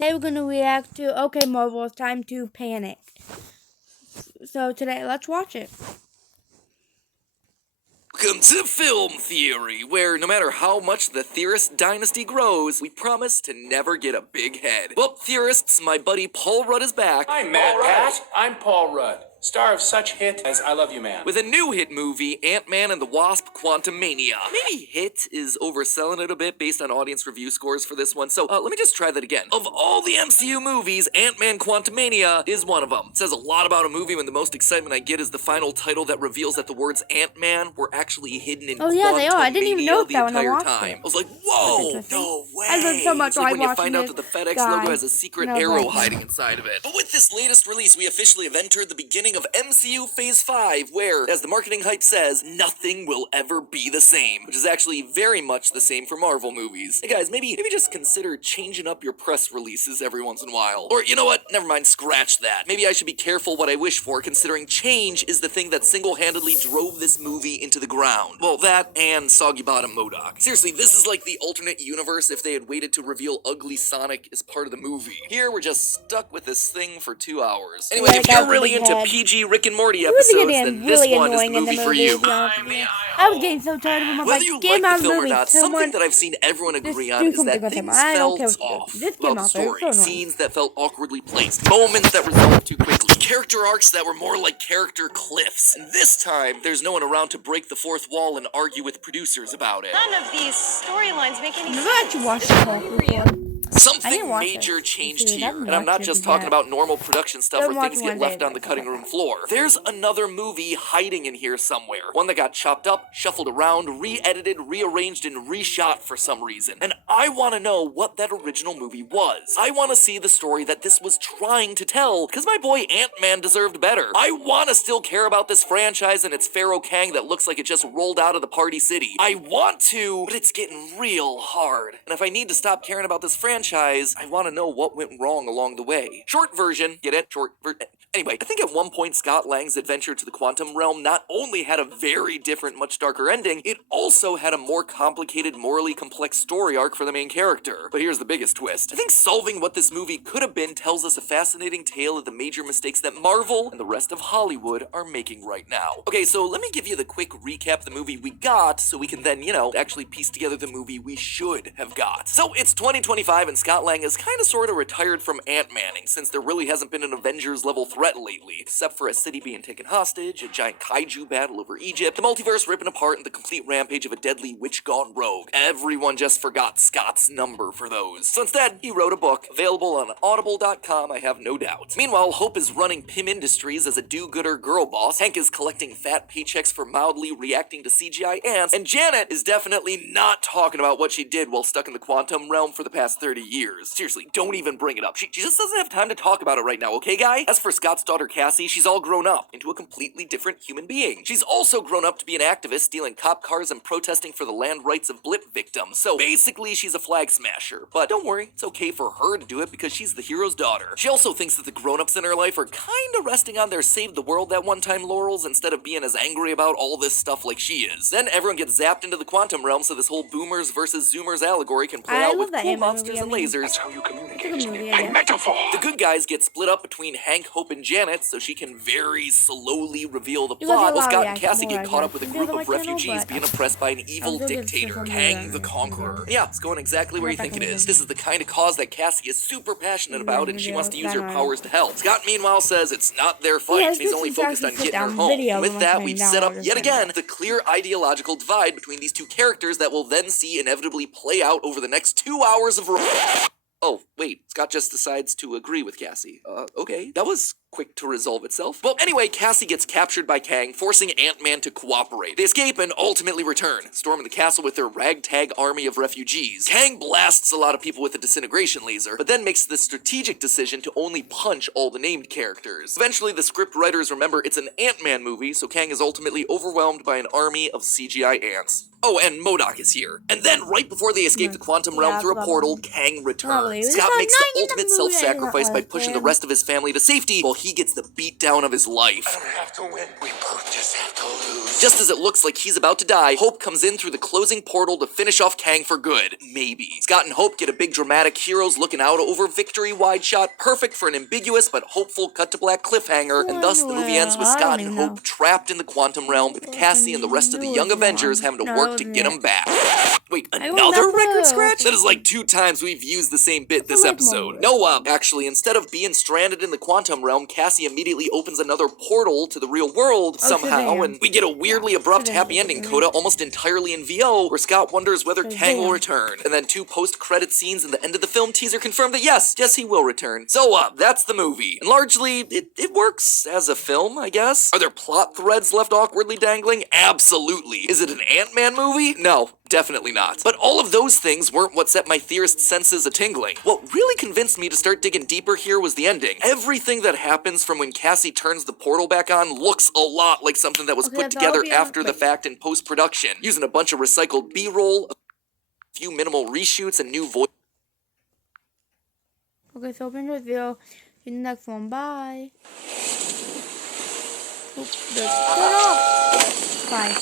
Today we're going to react to OK Marvel, It's Time to Panic. So today, let's watch it. Welcome to Film Theory, where no matter how much the theorist dynasty grows, we promise to never get a big head. Well, theorists, my buddy Paul Rudd is back. I'm Matt Pat. I'm Paul Rudd, star of such hit as I Love You Man. With a new hit movie, Ant-Man and the Wasp: Quantumania. Maybe hit is overselling it a bit based on audience review scores for this one, so let me just try that again. Of all the MCU movies, Ant-Man Quantumania is one of them. It says a lot about a movie when the most excitement I get is the final title that reveals that the words Ant-Man were actually hidden in Oh yeah, they are. I didn't even know the that when I entire watched time. it. I was like, whoa, no way. I learned so much It's like while when you watching find out this that the FedEx guy. logo has a secret No, arrow right. hiding inside of it. But with this latest release, we officially have entered the beginning of MCU Phase 5, where, as the marketing hype says, nothing will ever be the same, which is actually very much the same for Marvel movies. Hey guys, maybe just consider changing up your press releases every once in a while. Or, you know what? Never mind, scratch that. Maybe I should be careful what I wish for, considering change is the thing that single-handedly drove this movie into the ground. Well, that and Soggy Bottom MODOK. Seriously, this is like the alternate universe if they had waited to reveal Ugly Sonic as part of the movie. Here, we're just stuck with this thing for 2 hours. Anyway, Yeah, if that you're was really big into head. PG Rick and Morty It was episodes, getting then this really one is the annoying in the movie for movie, you. to be honest with you. I was getting so tired of him. I'm Whether like, you get him like out the of the film or movie. not, something Someone that I've seen everyone just agree do on is something that with him. things I don't felt care what you do. off. Just get Well, him the out there. It's story, so annoying. scenes that felt awkwardly placed, moments that resolved too quickly, character arcs that were more like character cliffs. And this time, there's no one around to break the fourth wall and argue with producers about it. None of these storylines make any I've sense. never actually watched the whole before. I Something didn't watch major it. changed Dude, I here, haven't and I'm not watched just it talking yet. about normal production stuff Don't where watch things one get day, left on the but cutting okay. room floor. There's another movie hiding in here somewhere. One that got chopped up, shuffled around, re-edited, rearranged, and reshot for some reason. And I want to know what that original movie was. I want to see the story that this was trying to tell, because my boy Ant-Man deserved better. I want to still care about this franchise and its Pharaoh Kang that looks like it just rolled out of the Party City. I want to, but it's getting real hard. And if I need to stop caring about this franchise, I want to know what went wrong along the way. Short version, get it? Anyway, I think at one point Scott Lang's adventure to the quantum realm not only had a very different, much darker ending, it also had a more complicated, morally complex story arc for the main character. But here's the biggest twist. I think solving what this movie could have been tells us a fascinating tale of the major mistakes that Marvel and the rest of Hollywood are making right now. Okay, so let me give you the quick recap of the movie we got, so we can then, actually piece together the movie we should have got. So it's 2025 and Scott Lang is kind of sort of retired from Ant-Manning, since there really hasn't been an Avengers level threat lately, except for a city being taken hostage, a giant kaiju battle over Egypt, the multiverse ripping apart, and the complete rampage of a deadly witch gone rogue. Everyone just forgot Scott's number for those. So instead, he wrote a book, available on audible.com, I have no doubt. Meanwhile, Hope is running Pym Industries as a do-gooder girl boss, Hank is collecting fat paychecks for mildly reacting to CGI ants, and Janet is definitely not talking about what she did while stuck in the quantum realm for the past 30 years. Seriously, don't even bring it up. She just doesn't have time to talk about it right now, okay, guy? As for Scott's daughter Cassie, she's all grown up into a completely different human being. She's also grown up to be an activist, stealing cop cars and protesting for the land rights of blip victims. So basically, she's a flag smasher. But don't worry, it's okay for her to do it because she's the hero's daughter. She also thinks that the grown-ups in her life are kinda resting on their save the world that one time laurels instead of being as angry about all this stuff like she is. Then everyone gets zapped into the quantum realm so this whole boomers versus zoomers allegory can play I out love with that cool Ant-Man monsters movie, and I mean. lasers. That's how you It's a communicate. good movie, I A guess. metaphor. The good guys get split up between Hank, Hope, and Janet so she can very slowly reveal the You guys plot, are while Scott and reaction Cassie more, get I caught up guess. with a You group guys of like channel, refugees but being oppressed by an evil still give dictator, social Kang media the on Conqueror. Instagram. Yeah, it's going exactly where you think it is. This is the kind of cause that Cassie is super passionate about, and she wants to use her powers to help. Scott, meanwhile, says it's not their fight, Yes, and he's this only is focused on actually getting her sit-down home. video And with of that, my we've friend set up now, yet understand again the clear ideological divide between these two characters that we'll then see inevitably play out over the next 2 hours of... Oh, wait, Scott just decides to agree with Cassie. Okay. That was quick to resolve itself. Well, anyway, Cassie gets captured by Kang, forcing Ant-Man to cooperate. They escape and ultimately return, storming the castle with their ragtag army of refugees. Kang blasts a lot of people with a disintegration laser, but then makes the strategic decision to only punch all the named characters. Eventually, the script writers remember it's an Ant-Man movie, so Kang is ultimately overwhelmed by an army of CGI ants. Oh, and MODOK is here. And then, right before they escape the quantum realm Yeah, through a blah, portal, blah. Kang Blah, returns. blah. Scott It's makes not the in the ultimate movie, I self-sacrifice don't by like pushing the him. rest of his family to safety, while he gets the beatdown of his life. I don't have to win. We both just have to lose. Just as it looks like he's about to die, Hope comes in through the closing portal to finish off Kang for good. Maybe. Scott and Hope get a big dramatic heroes looking out over victory wide shot, perfect for an ambiguous but hopeful cut to black cliffhanger, and thus the movie ends with I don't Scott and even Hope know. trapped in the quantum realm, with Cassie and the rest of the young Avengers having to No, work to wasn't get it. him back. Wait, I another remember. record scratch? That is like 2 times we've used the same bit this like episode. more. No, actually, instead of being stranded in the quantum realm, Cassie immediately opens another portal to the real world somehow, Shazam. and we get a weirdly abrupt Shazam. happy ending coda almost entirely in VO, where Scott wonders whether Kang will Shazam. return. And then 2 post-credit scenes in the end of the film teaser confirm that yes, he will return. So, that's the movie. And largely, it works as a film, I guess. Are there plot threads left awkwardly dangling? Absolutely. Is it an Ant-Man movie? No. Definitely not. But all of those things weren't what set my theorist senses a-tingling. What really convinced me to start digging deeper here was the ending. Everything that happens from when Cassie turns the portal back on looks a lot like something that was Okay, put that'll together be after the wait. fact in post-production, using a bunch of recycled B-roll, a few minimal reshoots, and new voice. Okay, so open your video. See you in the next one. Bye. Oop, turn off. Bye.